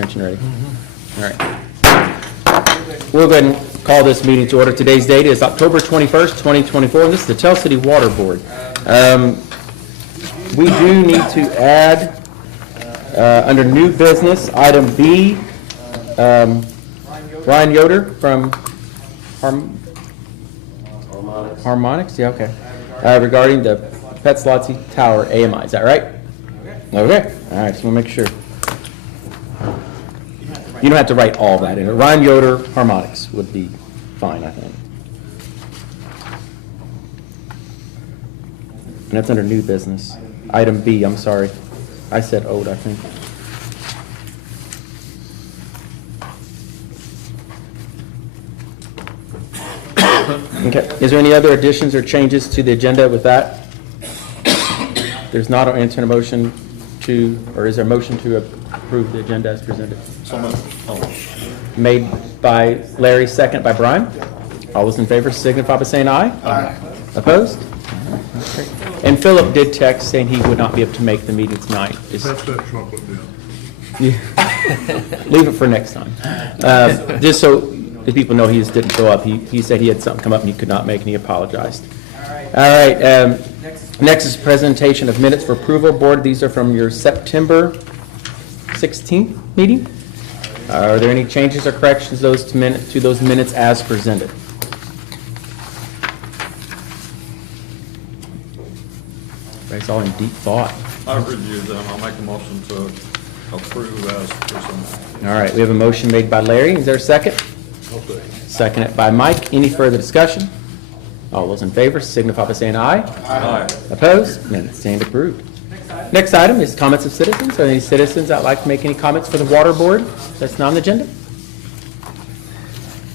attention already. All right. We'll go ahead and call this meeting to order. Today's date is October 21st, 2024, and this is the Tell City Water Board. We do need to add, under new business, item B, Ryan Yoder from Harmonics, yeah, okay. Regarding the Petzlotzi Tower AMI, is that right? Okay, all right, just want to make sure. You don't have to write all that in. Ryan Yoder, Harmonics would be fine, I think. And that's under new business. Item B, I'm sorry. I said Ode, I think. Okay, is there any other additions or changes to the agenda with that? There's not, I'll entertain a motion to, or is there a motion to approve the agenda as presented? Made by Larry, second by Brian. All those in favor signify by saying aye. Aye. Opposed? Okay. And Philip did text saying he would not be able to make the meeting tonight. Pass that chocolate down. Leave it for next time. Just so the people know he just didn't show up. He said he had something come up and he could not make, and he apologized. All right. Next is presentation of minutes for approval. Board, these are from your September 16th meeting. Are there any changes or corrections to those minutes as presented? Everybody's all in deep thought. I've reviewed them. I'll make a motion to approve as presented. All right, we have a motion made by Larry. Is there a second? Seconded by Mike. Any further discussion? All those in favor signify by saying aye. Aye. Opposed? Minutes stand approved. Next item is comments of citizens. Are there any citizens that would like to make any comments for the water board that's not on the agenda?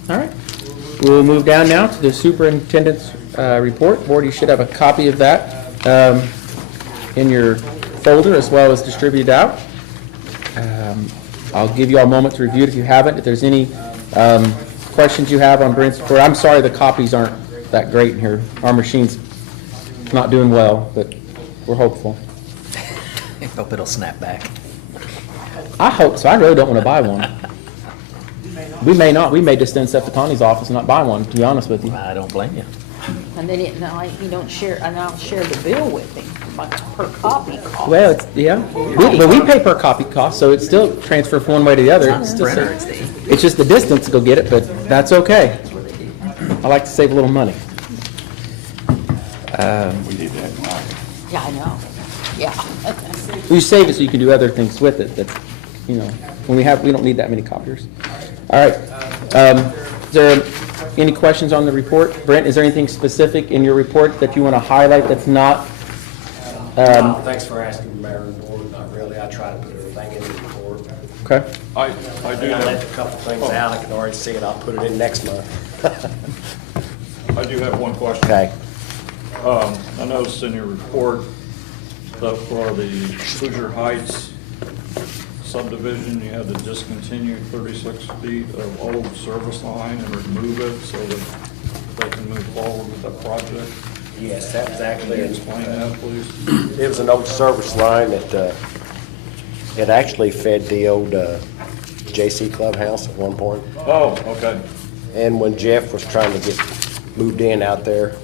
All right. We'll move down now to the superintendent's report. Board, you should have a copy of that in your folder as well as distributed out. I'll give you all a moment to review it if you haven't. If there's any questions you have on Brent's report, I'm sorry the copies aren't that great in here. Our machine's not doing well, but we're hopeful. Hope it'll snap back. I hope so. I really don't want to buy one. We may not. We may just send stuff to Connie's office and not buy one, to be honest with you. I don't blame you. And then you don't share, and I'll share the bill with him, like per copy cost. Well, it's, yeah. But we pay per copy cost, so it's still transfer from one way to the other. It's still Printer, it's just the distance to go get it, but that's okay. I like to save a little money. We need that in mind. Yeah, I know, yeah. You save it so you can do other things with it. That's, you know, when we don't need that many copiers. All right. Is there any questions on the report? Brent, is there anything specific in your report that you want to highlight that's not? Thanks for asking, Mayor and Board. Not really. I try to put everything in the report. Okay. I do I left have, a couple things out. I can already see it. I'll put it in next month. I do have one question. Okay. I noticed in your report that for the Hoosier Heights subdivision, you had to discontinue 36 feet of old service line and remove it so that they can move forward with that project. Yes, that was Can actually, you explain that, please? it was an old service line that, it actually fed the old J.C. Clubhouse at one point. Oh, okay. And when Jeff was trying to get moved in out there,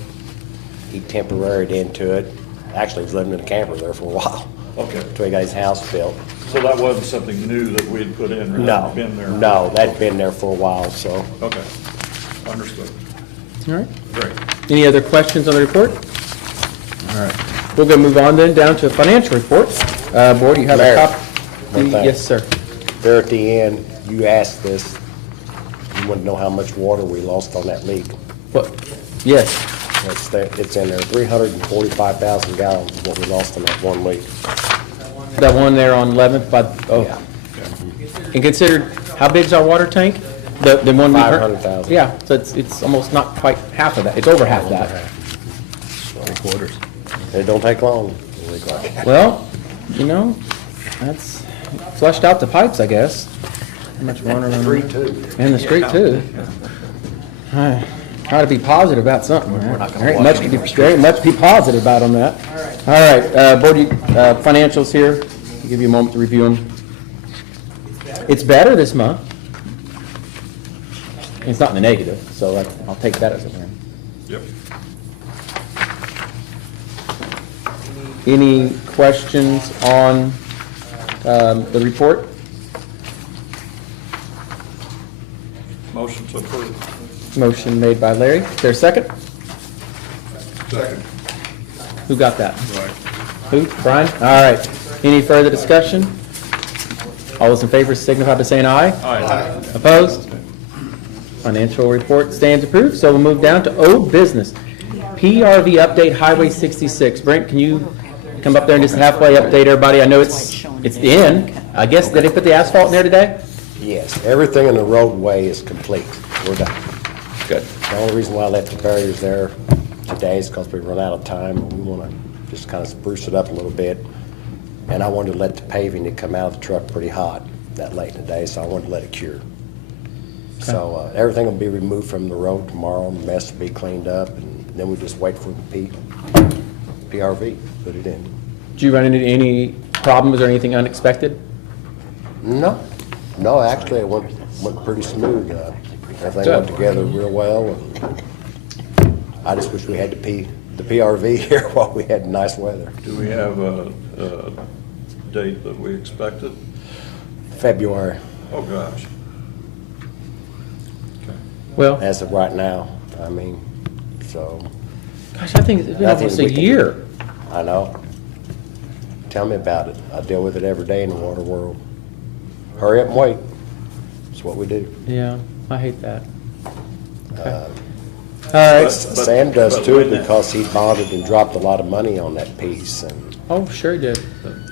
he temporaried into it. Actually, he was living in a camper there for a while. Okay. Until he got his house built. So that wasn't something new that we had put in, or No, hadn't been there? no, that'd been there for a while, so. Okay, understood. All right. Great. Any other questions on the report? All right. We're going to move on then down to a financial report. Board, you have a Mayor, copy? one thing. Yes, sir. There at the end, you asked this, you want to know how much water we lost on that leak. What? Yes. It's there, it's in there, 345,000 gallons is what we lost on that one leak. That one there on 11th by, oh. Yeah. And considered, how big's our water tank? The one we... 500,000. Yeah, so it's almost not quite half of that. It's over half that. 3/4. It don't take long. Well, you know, that's flushed out the pipes, I guess. How much water? Three, two. In the street, too. Try to be positive about something. We're not gonna There ain't wash much any to more be, there ain't much to be positive about on that. All right, board, financials here. I'll give you a moment to review them. It's better this month. It's not in the negative, so I'll take that as a win. Yep. Any questions on the report? Motion to approve. Motion made by Larry. Is there a second? Second. Who got that? Right. Who? Brian? All right. Any further discussion? All those in favor signify by saying aye. Aye. Opposed? Financial report stands approved, so we'll move down to old business. PRV update Highway 66. Brent, can you come up there and just halfway update everybody? I know it's in. I guess, did they put the asphalt in there today? Yes, everything in the roadway is complete. We're done. Good. The only reason why I left the barriers there today is because we run out of time. We want to just kind of spruce it up a little bit. And I wanted to let the paving that come out of the truck pretty hot that late in the day, so I wanted to let it cure. So everything will be removed from the road tomorrow, and the mess will be cleaned up, and then we just wait for the PRV, put it in. Did you run into any problems or anything unexpected? No, actually it went pretty smooth. Everything Good. went together real well, and I just wish we had the PRV here while we had nice weather. Do we have a date that we expected? February, Oh, gosh. Well, as of right now, I mean, so, gosh, I think it's been Nothing almost a we can- year. I know. Tell me about it. I deal with it every day in the water world. Hurry up and wait. That's what we do. Yeah, I hate that. Okay. Uh, All right. Sam does but too, when- because he bonded and dropped a lot of money on that piece, and Oh, sure he did.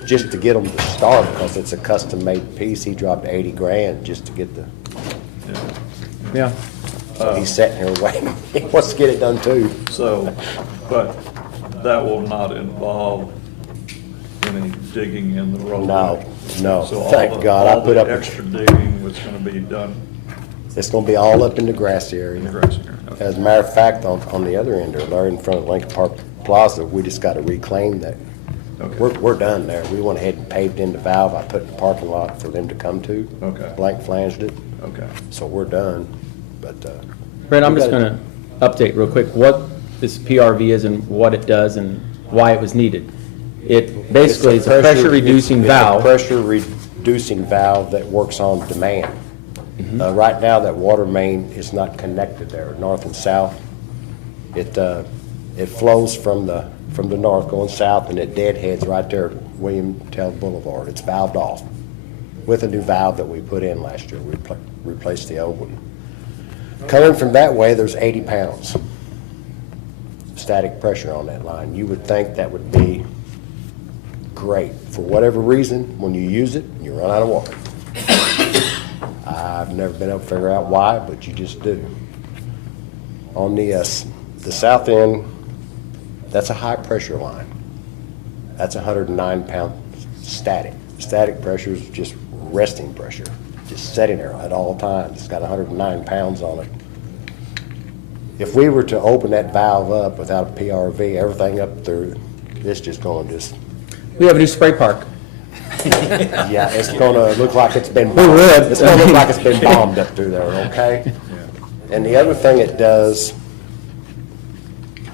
just to get them to start, because it's a custom-made piece, he dropped 80 grand just to get the, Yeah. so he's sitting here waiting. He wants to get it done too. So, but that will not involve any digging in the roadway? No, So all thank the- God. I all put the up a- extra digging was gonna be done It's gonna be all up in the grassy area. in the grass area? Okay. As a matter of fact, on the other end there, there in front of Lincoln Park Plaza, we just gotta reclaim that. Okay. We're done there. We went ahead and paved in the valve I put in the parking lot for them to come to. Okay. Blank flanged it, Okay. so we're done, but, Brent, I'm We just gotta- going to update real quick what this PRV is and what it does and why it was needed. It basically is a pressure reducing it's a valve. pressure reducing valve that works on demand. Right now, that water main is not connected there, north and south. It flows from the north going south, and it deadheads right there at William Tell Boulevard. It's valved off with a new valve that we put in last year. We replaced the old one. Coming from that way, there's 80 pounds static pressure on that line. You would think that would be great. For whatever reason, when you use it, you run out of water. I've never been able to figure out why, but you just do. On the south end, that's a high pressure line. That's 109 pound static. Static pressure is just resting pressure, just sitting there at all times. It's got 109 pounds on it. If we were to open that valve up without a PRV, everything up there, it's just gonna just, We have a new spray park. yeah, it's gonna look like it's been We bombed. would. It's gonna look like it's been bombed up through there, okay? And the other thing it does,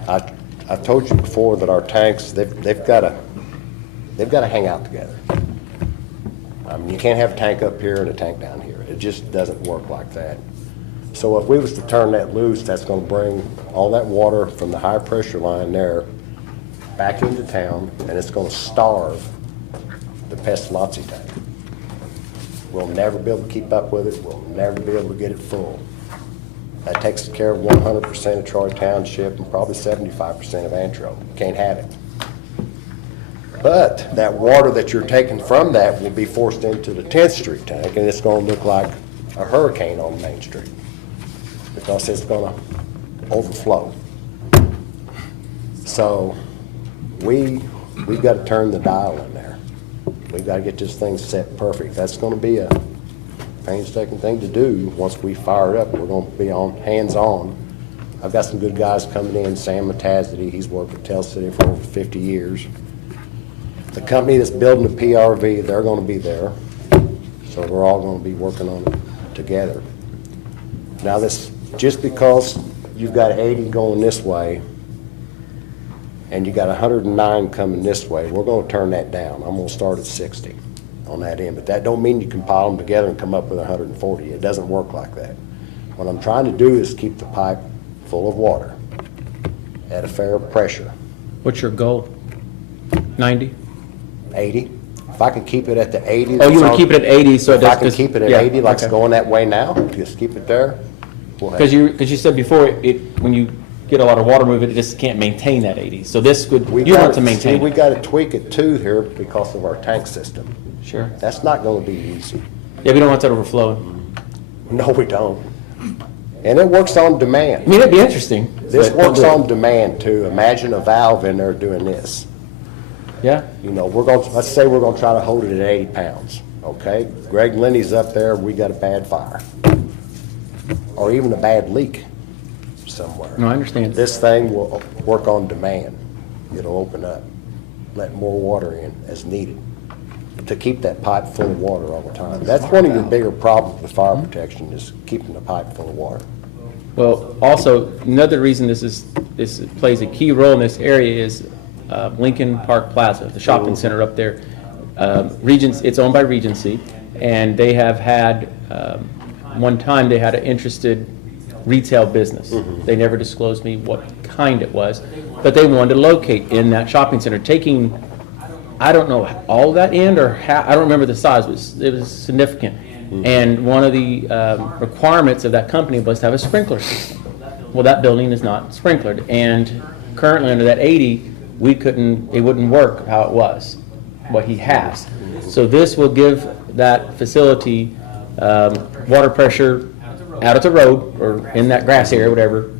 I've told you before that our tanks, they've gotta hang out together. I mean, you can't have a tank up here and a tank down here. It just doesn't work like that. So if we was to turn that loose, that's gonna bring all that water from the high pressure line there back into town, and it's gonna starve the Pestalozzi tank. We'll never be able to keep up with it. We'll never be able to get it full. That takes care of 100% of Troy Township and probably 75% of Antro. Can't have it. But that water that you're taking from that will be forced into the 10th Street tank, and it's gonna look like a hurricane on Main Street, because it's gonna overflow. So we've gotta turn the dial in there. We've gotta get this thing set perfect. That's gonna be a painstaking thing to do. Once we fire it up, we're gonna be hands-on. I've got some good guys coming in, Sam Matazity, he's worked at Tell City for over 50 years. The company that's building the PRV, they're gonna be there. So we're all gonna be working on it together. Now this, just because you've got 80 going this way and you got 109 coming this way, we're gonna turn that down. I'm gonna start at 60 on that end, but that don't mean you compile them together and come up with 140. It doesn't work like that. What I'm trying to do is keep the pipe full of water at a fair pressure. What's your goal? 90? 80. If I can keep it at the 80. Oh, you want to keep it at 80, so it If I does. can keep it at 80 like it's going that way now, just keep it there. we'll have- Because you said before, when you get a lot of water movement, it just can't maintain that 80. So this would, We you want to gotta- maintain see, we it. got to tweak it too here because of our tank system. Sure. That's not going to be easy. Yeah, we don't want that overflowing. No, we don't. And it works on I demand. mean, it'd be interesting. This but don't works do it. on demand too. Imagine a valve in there doing this. Yeah? You know, we're going, let's say we're going to try to hold it at 80 pounds, okay? Greg Lenny's up there, we got a bad fire. Or even a bad leak somewhere. No, I understand. This thing will work on demand. It'll open up, let more water in as needed to keep that pipe full of water all the time. That's one of your bigger problems with fire protection is keeping the pipe full of water. Well, also, another reason this plays a key role in this area is Lincoln Park Plaza, the shopping center up there. It's owned by Regency, and they have had, one time they had an interested retail business. They never disclosed me what kind it was, but they wanted to locate in that shopping center, taking, I don't know, all of that in, or I don't remember the size, but it was significant. And one of the requirements of that company was to have a sprinkler system. Well, that building is not sprinklered, and currently under that 80, it wouldn't work how it was, what he has. So this will give that facility water pressure out at the road, or in that grass area, whatever,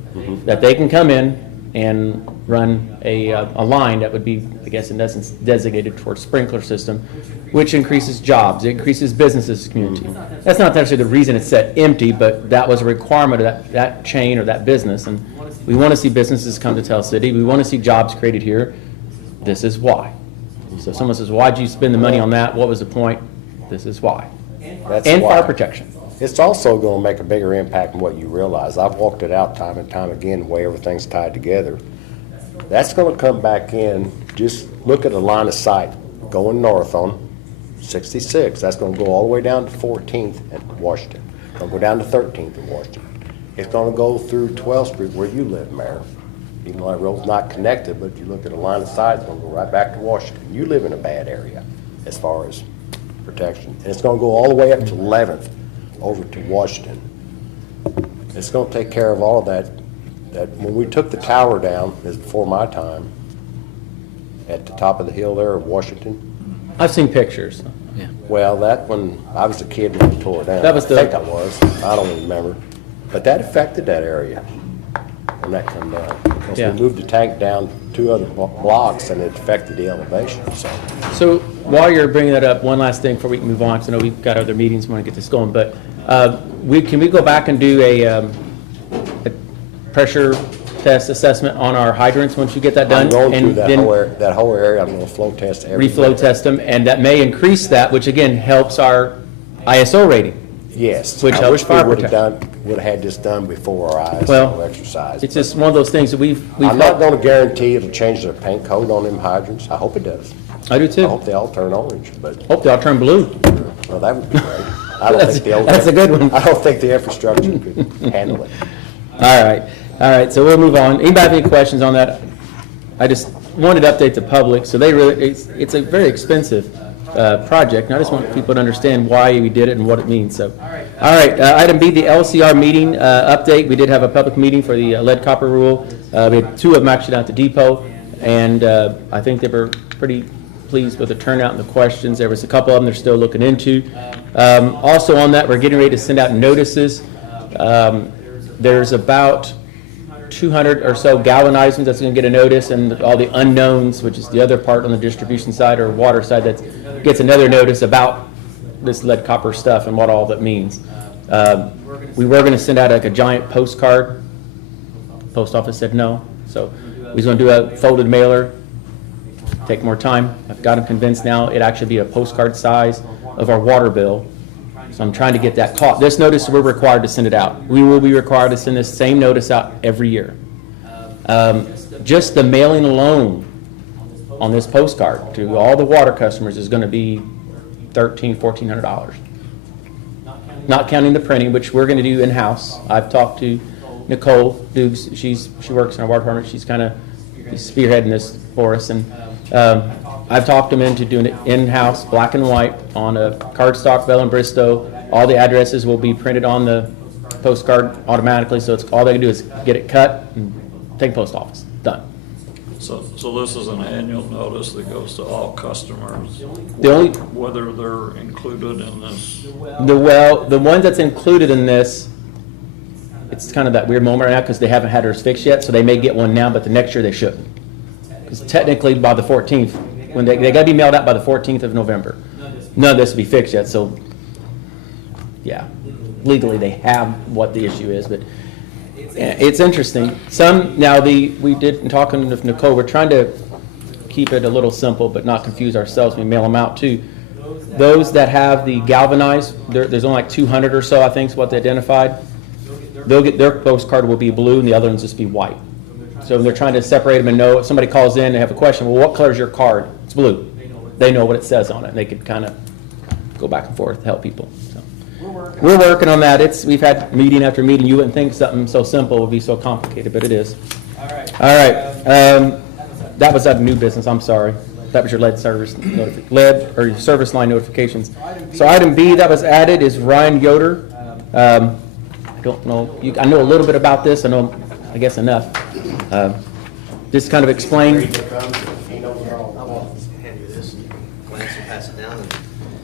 that they can come in and run a line that would be, I guess in essence, designated towards sprinkler system, which increases jobs, it increases businesses, community. That's not necessarily the reason it's set empty, but that was a requirement of that chain or that business. And we want to see businesses come to Tell City. We want to see jobs created here. This is why. So if someone says, why'd you spend the money on that? What was the point? This is why. That's And why. fire protection. It's also going to make a bigger impact than what you realize. I've walked it out time and time again, the way everything's tied together. That's going to come back in, just look at a line of sight going north on 66. That's going to go all the way down to 14th and Washington. It's going to go down to 13th and Washington. It's going to go through 12th Street where you live, Mayor. Even though that road's not connected, but if you look at a line of sight, it's going to go right back to Washington. You live in a bad area as far as protection. And it's going to go all the way up to 11th over to Washington. It's going to take care of all of that. That when we took the tower down, it was before my time, at the top of the hill there of Washington. I've seen pictures. Well, that when I was a kid when we tore it down. That was I the- think I was. I don't even remember. But that affected that area when that come down. Because Yeah. we moved the tank down 2 other blocks and it affected the elevation, so. So while you're bringing that up, one last thing before we can move on, because I know we've got other meetings, we want to get this going, but can we go back and do a pressure test assessment on our hydrants once you get that done? I'm going through And that then whole area. I'm gonna flow test every. reflow test them, and that may increase that, which again helps our ISO rating. Yes. Which I helps wish we fire would've had this done before our Well, ISO exercise. It's just one of those things that we've I'm not helped. gonna guarantee it'll change the paint code on them hydrants. I hope it does. I do I too. hope they all turn orange, but, Hope they all turn blue. well, that would be great. I don't think the. That's a good one. I don't think the infrastructure could handle it. All right, so we'll move on. Anybody have any questions on that? I just wanted to update the public, so it's a very expensive project, and I just want people to understand why we did it and what it means, so. All right, item B, the LCR meeting update. We did have a public meeting for the lead copper rule. We had 2 of them actually down at the depot, and I think they were pretty pleased with the turnout and the questions. There was a couple of them they're still looking into. Also on that, we're getting ready to send out notices. There's about 200 or so galvanizers that's going to get a notice, and all the unknowns, which is the other part on the distribution side or water side, that gets another notice about this lead copper stuff and what all that means. We were going to send out like a giant postcard. Post office said no, so we was going to do a folded mailer. Take more time. I've got them convinced now it'd actually be a postcard size of our water bill, So I'm trying to get that caught. This notice, we're required to send it out. We will be required to send this same notice out every year. Just the mailing alone on this postcard to all the water customers is gonna be $1,400. Not counting the printing, which we're gonna do in-house. I've talked to Nicole Dukes, she works in our water department, she's kind of spearheading this for us, and I've talked them into doing it in-house, black and white, on a cardstock, Bell and Bristow. All the addresses will be printed on the postcard automatically, so it's, all they can do is get it cut and take post office, done. So this is an annual notice that goes to all customers, The only, whether they're included in this. the one that's included in this, it's kind of that weird moment right now, because they haven't had theirs fixed yet, so they may get one now, but the next year they shouldn't. Because technically, by the 14th, when they gotta be mailed out by the 14th of November. None of this will be fixed yet, so, yeah, legally they have what the issue is, but it's interesting. We did, in talking with Nicole, we're trying to keep it a little simple, but not confuse ourselves when we mail them out too. Those that have the galvanized, there's only like 200 or so, I think is what they identified. They'll get, their postcard will be blue and the other ones just be white. So they're trying to separate them and know, if somebody calls in, they have a question, well, what color is your card? It's blue. They know what it says on it, and they could kind of go back and forth, help people. So we're working on that. We've had meeting after meeting. You wouldn't think something so simple would be so complicated, but it is. All right. That was a new business, I'm sorry. That was your lead service or your service line notifications. So item B that was added is Ryan Yoder. I don't know, I know a little bit about this, I guess enough. Just kind of explain. Hand you this, and Lance will pass it down, and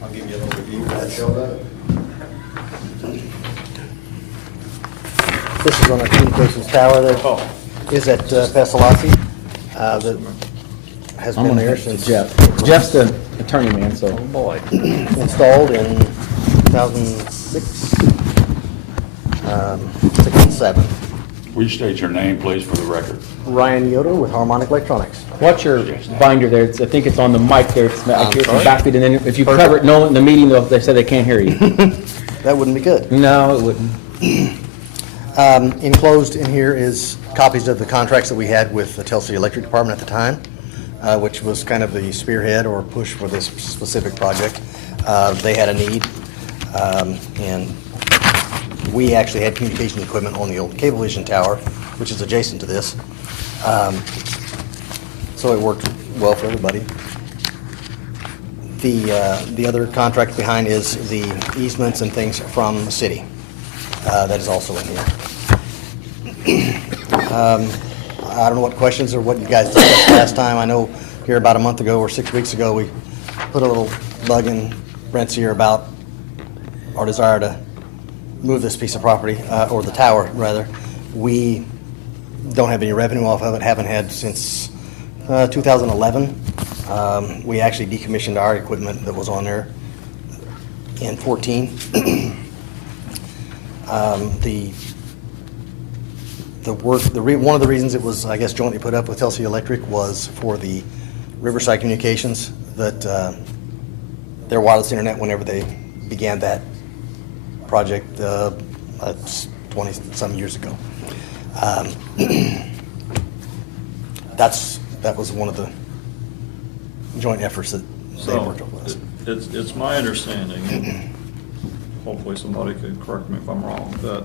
I'll give you a little review. This is on our communications tower that is at Pestalozzi, that has been there since Jeff's the attorney man, so. Boy. installed in 2006, 6 and 7. Will you state your name, please, for the record? Ryan Yoder with Harmonic Electronics. What's your binder there? I think it's on the mic there. I hear some sorry? backbeat, and then if you cover it, no, in the meeting, they said they can't hear you. That wouldn't be good. No, it wouldn't. Enclosed in here is copies of the contracts that we had with the Telsey Electric Department at the time, which was kind of the spearhead or push for this specific project. They had a need, and we actually had communication equipment on the old Cablevision tower, which is adjacent to this. So it worked well for everybody. The other contract behind is the easements and things from the city. That is also in here. I don't know what questions or what you guys discussed last time. I know here about a month ago or 6 weeks ago, we put a little bug in Brent's ear about our desire to move this piece of property, or the tower, rather. We don't have any revenue off of it, haven't had since 2011. We actually decommissioned our equipment that was on there in 14. One of the reasons it was, I guess, jointly put up with Telsey Electric was for the Riverside Communications, that their wireless internet, whenever they began that project, that's 20-some years ago. That was one of the joint efforts that they worked on with us. It's my understanding, and hopefully somebody could correct me if I'm wrong, that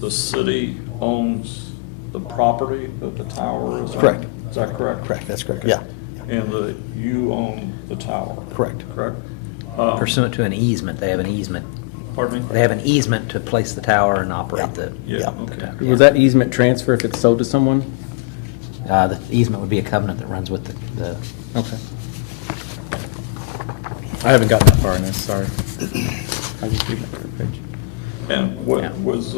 the city owns the property that the tower is on? Correct. Is that correct? Correct, that's correct, yeah. And you own the tower? Correct. Correct? Pursuant to an easement, they have an easement. Pardon me? They have an easement to place the tower and operate the. Yeah, Yeah. okay. Was that easement transfer if it's sold to someone? The easement would be a covenant that runs with the. Okay. I haven't gotten that far in this, sorry. I just read that third page. And Yeah. was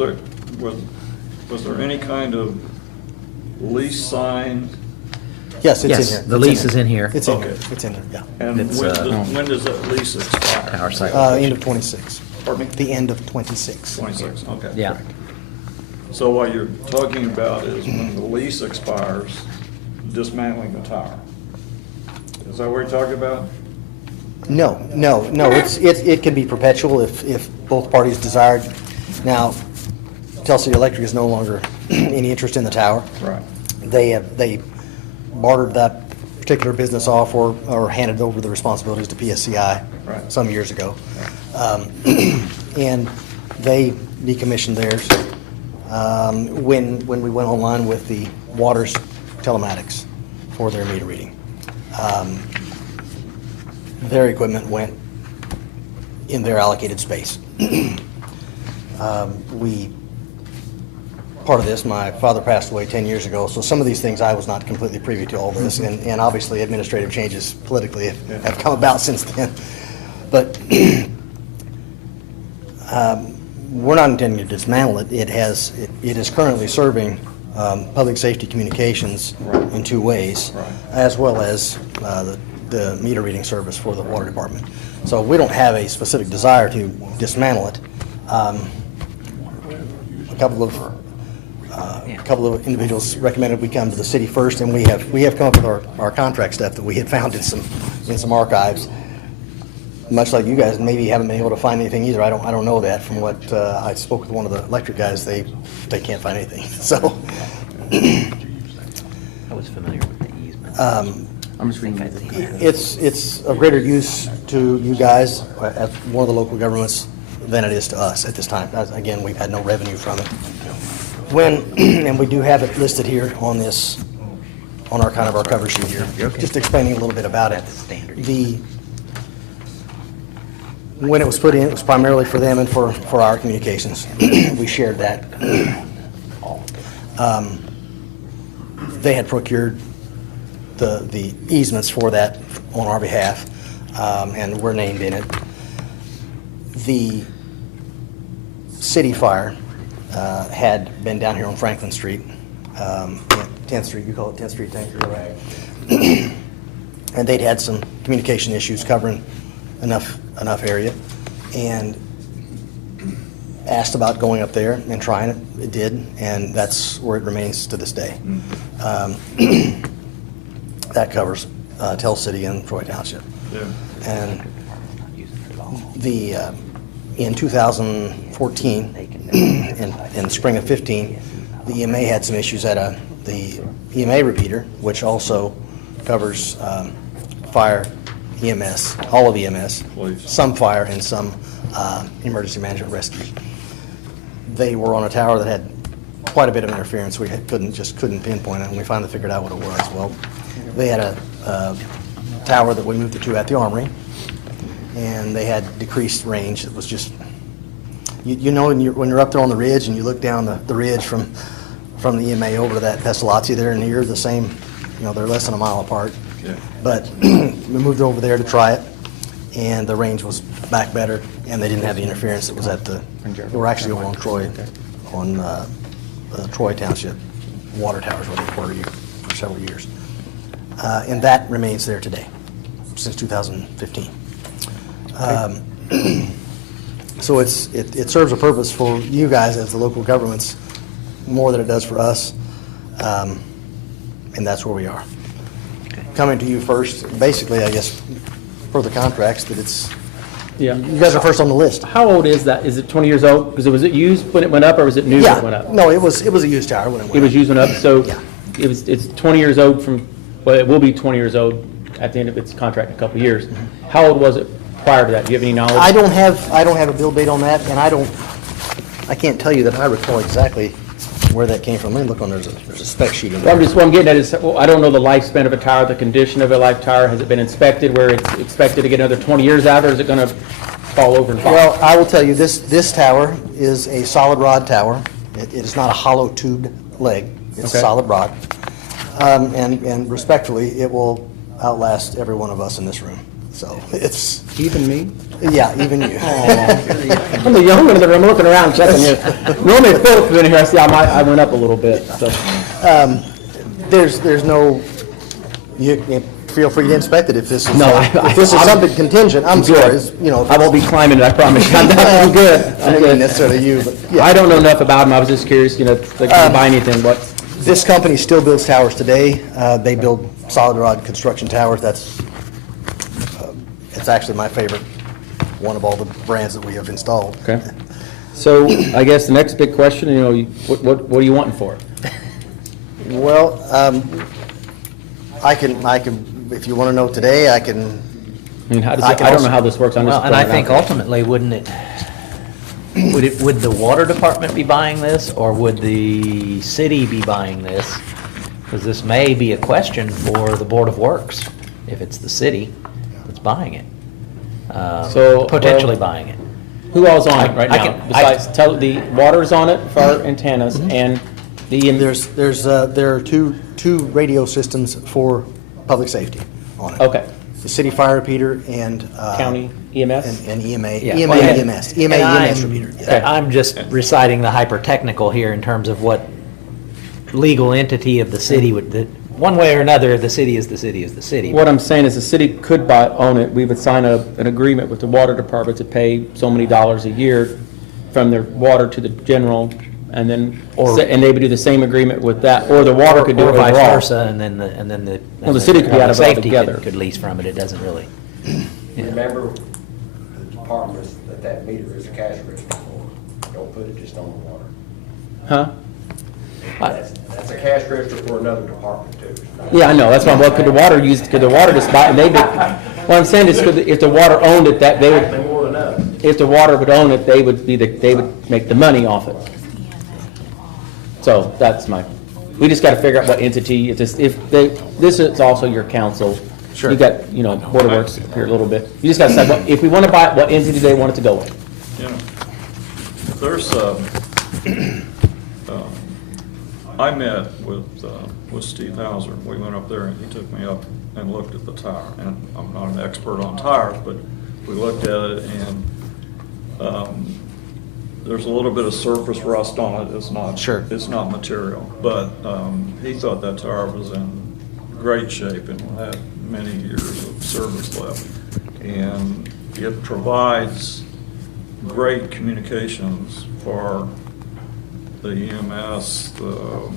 there any kind of lease signed? Yes, it's in Yes, here. the It's lease is in here. It's in here, Okay. it's in here, yeah. And It's, when does that lease expire? Tower site. End of 26. Pardon me? The end of 26. 26, okay. Yeah. So what you're talking about is when the lease expires, dismantling the tower. Is that what you're talking about? No, it can be perpetual if both parties desired. Now, Tell City Electric is no longer any interest in the tower. Right. They bartered that particular business off or handed over the responsibilities to PSCI Right. some years ago. And they decommissioned theirs when we went online with the Waters telematics for their meter reading. Their equipment went in their allocated space. Part of this, my father passed away 10 years ago, so some of these things I was not completely privy to all this, and obviously administrative changes politically have come about since then. But we're not intending to dismantle it. It is currently serving public safety communications in two ways, as well as the meter reading service for the water department. So we don't have a specific desire to dismantle it. A couple of individuals recommended we come to the city first, and we have come up with our contract stuff that we had found in some archives. Much like you guys, maybe haven't been able to find anything either. I don't know that. From what I spoke with one of the electric guys, they can't find anything. So I was familiar with the easement. I'm just reading it's of greater use to you guys as one of the local governments than it is to us at this time. Again, we've had no revenue from it. And we do have it listed here on this, on our kind of our cover sheet here, just explaining a little bit about it. When it was put in, it was primarily for them and for our communications. We shared that. They had procured the easements for that on our behalf, and we're named in it. The city fire had been down here on Franklin Street, 10th Street, you call it 10th Street, Tanker, right? And they'd had some communication issues covering enough area, and asked about going up there and trying it. It did, and that's where it remains to this day. That covers Tell City and Troy Township. Yeah. And in 2014, in spring of 15, the EMA had some issues at the EMA repeater, which also covers fire, EMS, all of EMS, Police. some fire and some emergency management rescue. They were on a tower that had quite a bit of interference. We couldn't pinpoint it, and we finally figured out what it was. Well, they had a tower that we moved it to at the Armory, and they had decreased range. It was just, you know, when you're up there on the ridge and you look down the ridge from the EMA over to that Pestalozzi there, and you're the same, you know, they're less than a mile apart. Yeah. But we moved over there to try it, and the range was back better, and they didn't have the interference that was at they were actually over on Troy, Troy Township water towers where they were for several years. And that remains there today, since 2015. So it serves a purpose for you guys as the local governments more than it does for us, and that's where we are. Coming to you first, basically, I guess, for the contracts, that it's, Yeah. you guys are first on the list. How old is that? Is it 20 years old? Because was it used when it went up, or was it new when it went Yeah, up? no, it was a used tower when it went It was up. used when up, so Yeah. it's 20 years old well, it will be 20 years old at the end of its contract in a couple of years. How old was it prior to that? Do you have any knowledge? I don't have a build date on that, and I can't tell you that I recall exactly where that came from. Let me look on, there's a spec sheet in Well, there. what I'm getting at is, well, I don't know the lifespan of a tower, the condition of a live tower. Has it been inspected where it's expected to get another 20 years out, or is it going to fall over and fall? Well, I will tell you, this tower is a solid rod tower. It is not a hollow tubed leg. It's Okay. solid rod. And respectfully, it will outlast every one of us in this room. So it's, Even me? yeah, even you. I'm the young one in the room, looking around, checking here. Normally, if Philip was in here, I see I went up a little bit, so. There's no, you feel free to inspect it if this is, No, if this is I'm- something contingent. I'm sorry, it's, you know. if I won't be climbing it, I promise you. I'm good. I I'm didn't mean good. necessarily you, but yeah. I don't know enough about them. I was just curious, you know, if they can buy anything, what? This company still builds towers today. They build solid rod construction towers. That's It's actually my favorite one of all the brands that we have installed. Okay. So I guess the next big question, what are you wanting for it? Well, I can, if you want to know today, I can, I mean, how does I it, can I don't also- know how this works. I'm just Well, and I throwing it think out there. ultimately, would the water department be buying this, or would the city be buying this? Because this may be a question for the Board of Works, if it's the city that's buying it. Potentially buying it. Who all's on it right I now? can- Besides, the water's on it for our antennas and the, there are two radio systems for public safety on it. okay, The city fire repeater and. county EMS? And EMA, Yeah. EMA, Okay. EMS, And EMS repeater. yeah. Okay. I'm just reciting the hyper-technical here in terms of what legal entity of the city would, one way or another, the city is the city is the city. What I'm saying is the city could own it. We would sign an agreement with the water department to pay so many dollars a year from their water to the general, and then, and they would do the same agreement with that, or the water could do it Or vice overall. versa, and then the. Well, the city could be out of it public safety altogether. could lease from it, it doesn't really. Remember, the department, that meter is a cash register for. Don't put it just on the water. Huh? That's a cash register for another department too. Yeah, I know, that's why, well, could the water just buy, and what I'm saying is, if the water owned it, that they would, More than us. if the water would own it, they would make the money off it. So, that's we just gotta figure out what entity, this is also your council. Sure. You got, Board of Works up here a little bit. You just gotta decide, if we wanna buy it, what entity they want it to go with. There's, I met with Steve Hauser. We went up there and he took me up and looked at the tire. And I'm not an expert on tires, but we looked at it and there's a little bit of surface rust on it. It's not, Sure. it's not material. But he thought that tire was in great shape and had many years of service left. And it provides great communications for the EMS, the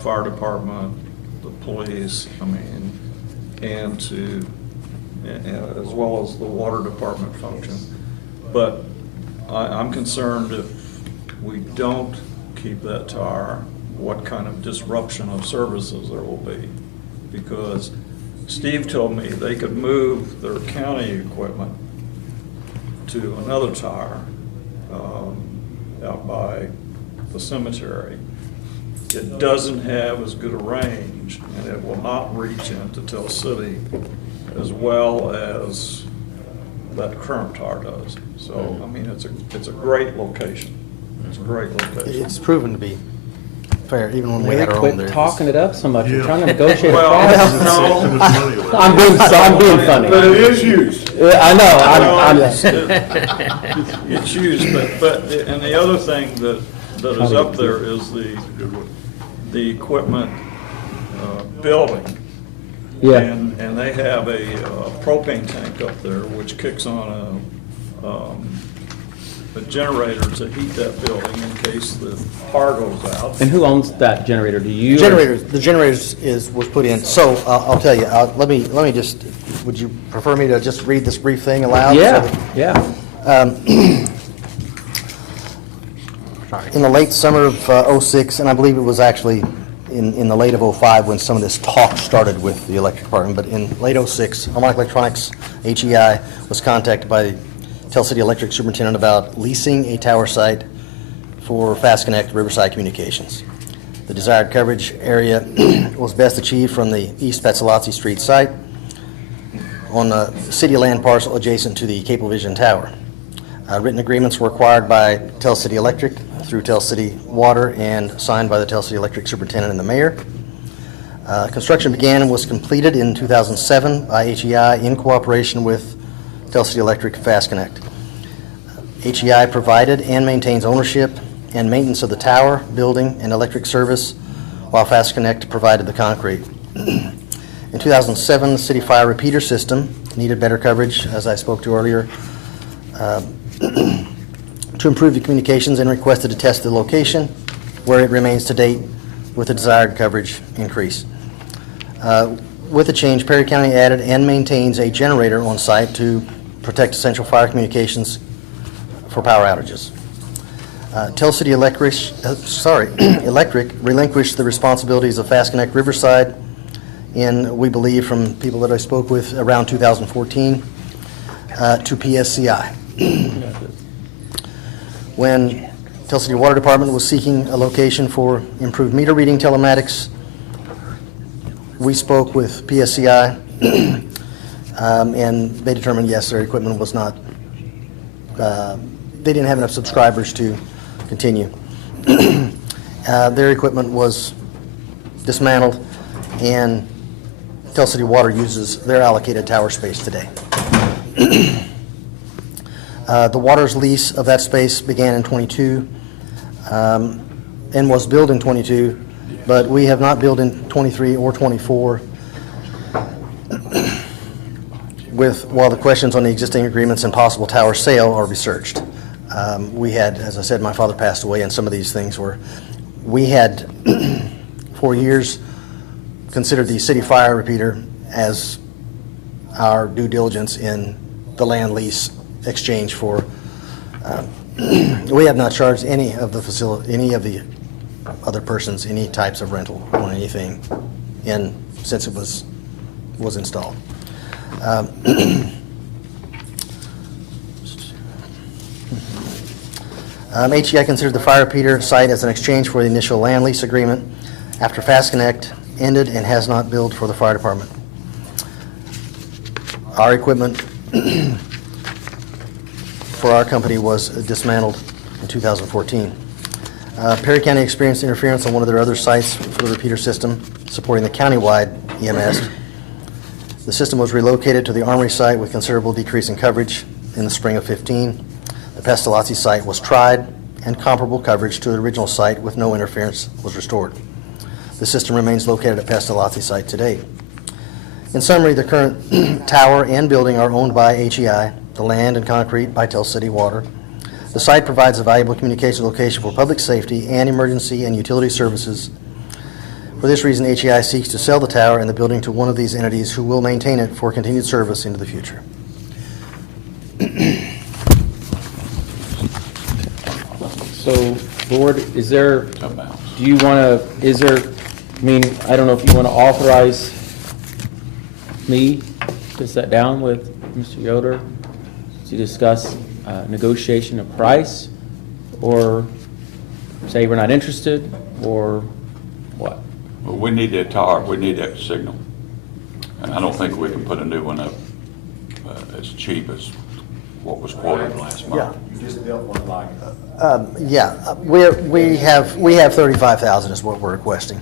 fire department, the police, and as well as the water department function. But I'm concerned if we don't keep that tower, what kind of disruption of services there will be. Because Steve told me they could move their county equipment to another tower out by the cemetery. It doesn't have as good a range, and it will not reach into Tell City as well as that current tower does. So, it's a great location. It's a great location. It's proven to be fair, even when we Way had to our own quit there. talking it up so much. You're trying to negotiate a Well, price. no, I'm being funny. But it is used. I know, I'm, it's used, and the other thing that is up there is the equipment building. yeah. And they have a propane tank up there which kicks on a generator to heat that building in case the power goes out. And who owns that generator? Do you? The generators was put in, so I'll tell you, let me just, would you prefer me to just read this brief thing aloud? so that- Yeah. In the late summer of '06, and I believe it was actually in the late of '05 when some of this talk started with the electric department, but in late '06, Harmonic Electronics, HEI, was contacted by the Tell City Electric Superintendent about leasing a tower site for Fast Connect Riverside Communications. The desired coverage area was best achieved from the East Petsalazzi Street site on the city land parcel adjacent to the Cablevision Tower. Written agreements were acquired by Tell City Electric through Tell City Water and signed by the Tell City Electric Superintendent and the mayor. Construction began and was completed in 2007 by HEI in cooperation with Tell City Electric Fast Connect. HEI provided and maintains ownership and maintenance of the tower, building, and electric service, while Fast Connect provided the concrete. In 2007, the city fire repeater system needed better coverage, as I spoke to earlier, to improve the communications, and requested to test the location where it remains to date with the desired coverage increase. With the change, Perry County added and maintains a generator on site to protect essential fire communications for power outages. Tell City Electric relinquished the responsibilities of Fast Connect Riverside in, we believe from people that I spoke with, around 2014 to PSCI. When Tell City Water Department was seeking a location for improved meter reading telematics, we spoke with PSCI, and they determined, yes, their equipment was not, they didn't have enough subscribers to continue. Their equipment was dismantled, and Tell City Water uses their allocated tower space today. The water's lease of that space began in '22 and was billed in '22, but we have not billed in '23 or '24 while the questions on the existing agreements and possible tower sale are researched. We had, as I said, my father passed away, and some of these things were, we had for years considered the city fire repeater as our due diligence in the land lease exchange for, we have not charged any of the other persons any types of rental on anything since it was installed. HEI considered the fire repeater site as an exchange for the initial land lease agreement after Fast Connect ended and has not billed for the fire department. Our equipment for our company was dismantled in 2014. Perry County experienced interference on one of their other sites for the repeater system supporting the countywide EMS. The system was relocated to the Armory site with considerable decrease in coverage in the spring of 15. The Pestalozzi site was tried, and comparable coverage to the original site with no interference was restored. The system remains located at Pestalozzi site today. In summary, the current tower and building are owned by HEI, the land and concrete by Tell City Water. The site provides a valuable communication location for public safety and emergency and utility services. For this reason, HEI seeks to sell the tower and the building to one of these entities who will maintain it for continued service into the future. So, board, is there, About. do you want to, is there, I mean, I don't know if you want to authorize me to sit down with Mr. Yoder to discuss negotiation of price, or say we're not interested, or what? Well, we need that tower, we need that signal. And I don't think we can put a new one up as cheap as what was quoted last month. You just built one like it. We have 35,000 is what we're requesting.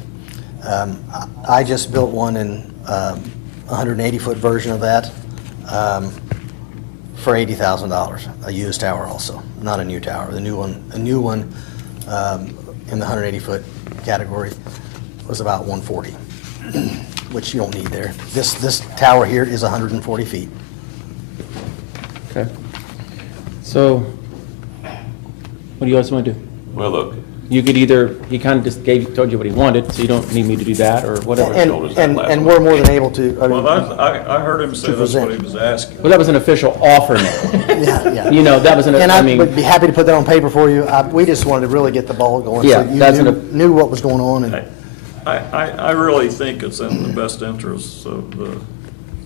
I just built one in 180-foot version of that for $80,000, a used tower also, not a new tower. A new one in the 180-foot category was about 140, which you don't need there. This tower here is 140 feet. Okay. So, what do you guys want to do? Well, look, You could either, he kind of just told you what he wanted, so you don't need me to do that, or whatever. And we're more than able to, I mean, Well, I heard him say To that's what he present. was asking. Well, that was an official offer now. yeah. You know, that was an, And I I mean, would be happy to put that on paper for you. We just wanted to really get the ball going. Yeah, So you that's knew what was going on. And I really think it's in the best interests of the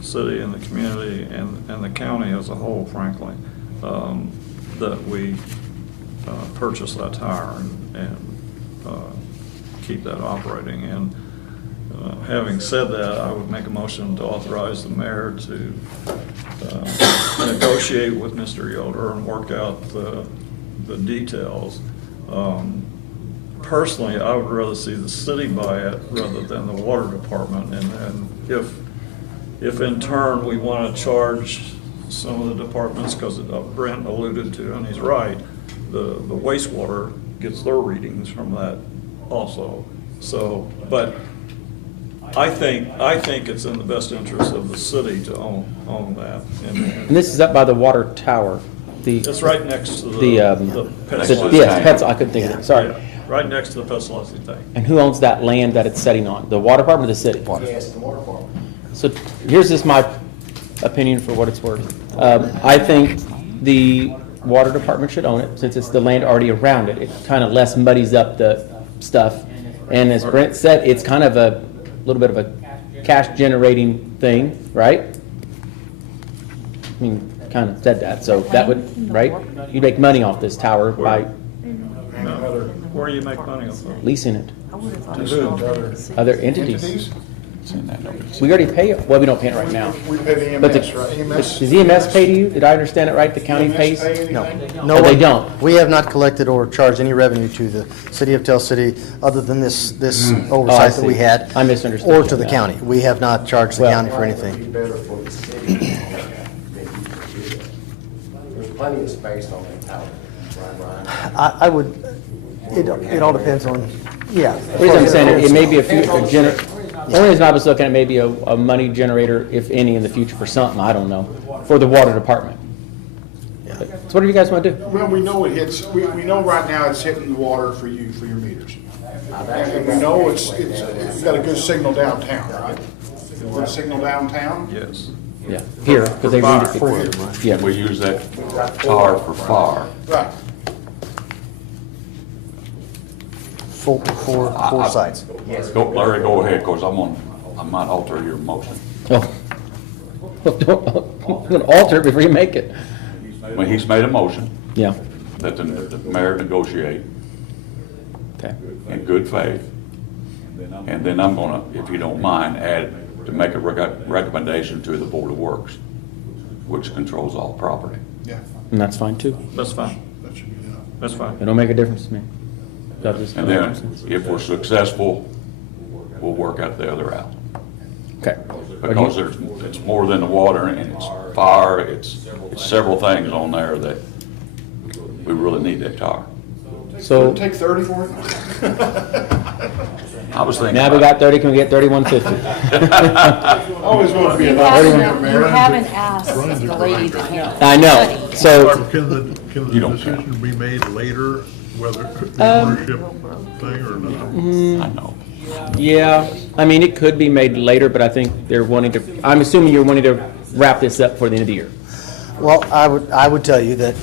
city and the community and the county as a whole, frankly, that we purchase that tower and keep that operating. And having said that, I would make a motion to authorize the mayor to negotiate with Mr. Yoder and work out the details. Personally, I would rather see the city buy it rather than the water department. And if in turn we want to charge some of the departments, because Brent alluded to, and he's right, the wastewater gets their readings from that also. So, but I think it's in the best interest of the city to own that. and this is up by the water tower. It's right next to The, the Pestalozzi yes, tank. Pets, I couldn't think of it, sorry. Yeah, right next to the Pestalozzi tank. And who owns that land that it's setting on? The water department or the city? Yes, the water department. So here's just my opinion for what it's worth. I think the water department should own it, since it's the land already around it. It kind of less muddies up the stuff. And as Brent said, it's kind of a little bit of a cash generating thing, right? I mean, kind of said that, so that would, right? You make money off this tower by Where do you make money off of? leasing it To who? other entities. It's in that notice. We already pay it, well, we don't pay it right now. We pay the But EMS, right? EMS. does EMS pay to you? Did I understand it right? The county pays? No. Oh, they don't? We have not collected or charged any revenue to the city of Tell City, other than this oversight that we see. had. I misunderstood Or you to on the that. county. We have not charged the Well- county for anything. There's plenty of space on that tower, right, Ryan? I would, it all depends on, yeah. The reason I'm saying it may be the only reason I was looking at maybe a money generator, if any, in the future for something, I don't know, for the water department. So what do you guys want to do? Well, we know it hits, we know right now it's hitting the water for you, for your meters. And we know it's got a good signal downtown, right? Good signal downtown? Yes. Yeah, here, because they read it. For you. Yeah, We use that tar for fire. Right. Four sites. Go, Larry, go ahead, because I might alter your motion. oh. I'm going to alter it before you make it. When he's made a motion Yeah, that the mayor negotiate okay. in good faith, and then I'm gonna, if you don't mind, add to make a recommendation to the Board of Works, which controls all property. Yeah, And that's fine too. That's fine. that should be enough. That's fine. It don't make a difference to me. That just- And then, if we're successful, we'll work out the other out. Okay. Because it's more than the water, and it's fire, it's several things on there that we really need that tar. So Take 30 for it? I was thinking. now we got 30, can we get 3150? Always want to be a You lot haven't, more, you Mayor. haven't asked the lady that handles I know, the so, Can the You don't decision be made later, whether the ownership thing or not? I know. yeah, I mean, it could be made later, but I think they're wanting to, I'm assuming you're wanting to wrap this up for the end of the year. Well, I would tell you that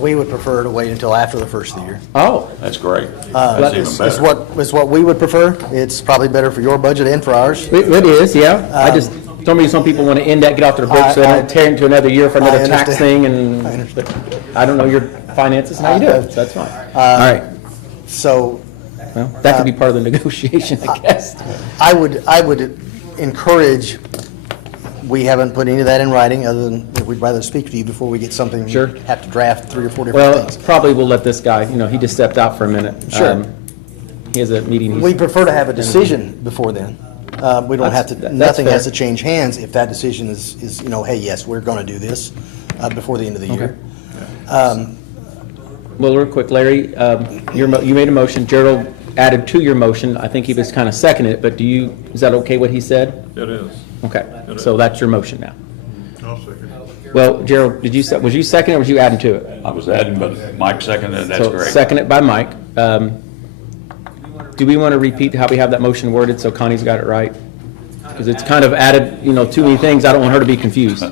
we would prefer to wait until after the first of the year. Oh, That's great. That's even Is better. what we would prefer. It's probably better for your budget and for ours. it is, yeah. I just, some people want to end that, get off their books, so they I- don't tear into another year for another I tax understand. thing, I and, understand. but I don't know your finances and how you do it, so that's fine. All right, So well, that could be part of the negotiation, I guess. I would encourage, we haven't put any of that in writing, other than that we'd rather speak to you before we get something. we Sure. Have to draft 3 or 4 different Well, things. probably we'll let this guy, he just stepped out for a minute. Sure. He has a meeting. We prefer to have a decision before then. We don't have to, That's nothing has fair. to change hands if that decision is, hey, yes, we're going to do this before the end of the year. Well, real quick, Larry, you made a motion, Gerald added to your motion, I think he was kind of seconding it, but is that okay what he said? It is. Okay, so that's your motion now. I'll second. Well, Gerald, was you second or was you adding to it? I was adding, but Mike seconded, that's So great. seconded by Mike. Do we want to repeat how we have that motion worded so Connie's got it right? Because it's kind of added, too many things, I don't want her to be confused.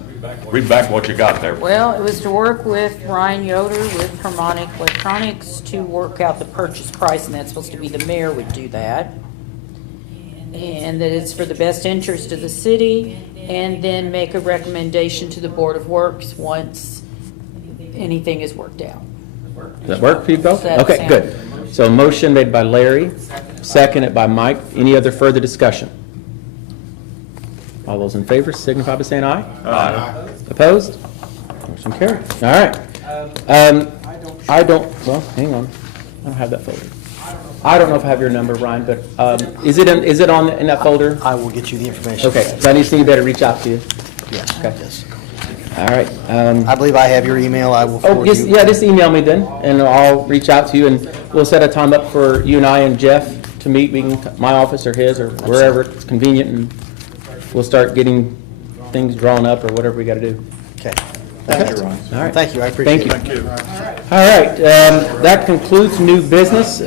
Read back what you got there. Well, it was to work with Ryan Yoder with Harmonic Electronics to work out the purchase price, and that's supposed to be the mayor would do that. And that it's for the best interest of the city, and then make a recommendation to the Board of Works once anything is worked out. Does that work for you both? That Okay, sounds- good. So motion made by Larry, seconded by Mike. Any other further discussion? All those in favor signify by saying aye. Aye. Opposed? Motion carried. All right. Well, hang on. I don't have that folder. I don't know if I have your number, Ryan, but is it in that folder? I will get you the information. Okay, so I need to better reach out to you. Yes, Okay. yes. All right. I believe I have your email. I will Oh, forward you. just email me then, and I'll reach out to you, and we'll set a time up for you and I and Jeff to meet. We can, my office or his, or wherever it's convenient, and we'll start getting things drawn up or whatever we got to do. Okay. Thank you, Ron. All right. Thank you, I appreciate it. Thank you. All right, that concludes new business.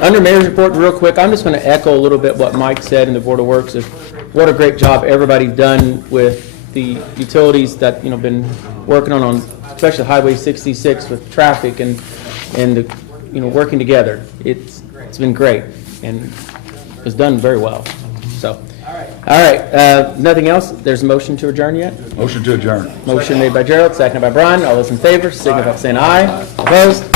Under Mayor's report, real quick, I'm just going to echo a little bit what Mike said in the Board of Works. What a great job everybody's done with the utilities that, been working on especially Highway 66 with traffic and the, working together. It's been great, and it's done very well, so. All right, nothing else? There's a motion to adjourn yet? Motion to adjourn. Motion made by Gerald, seconded by Brian. All those in favor, signify by saying aye. Opposed?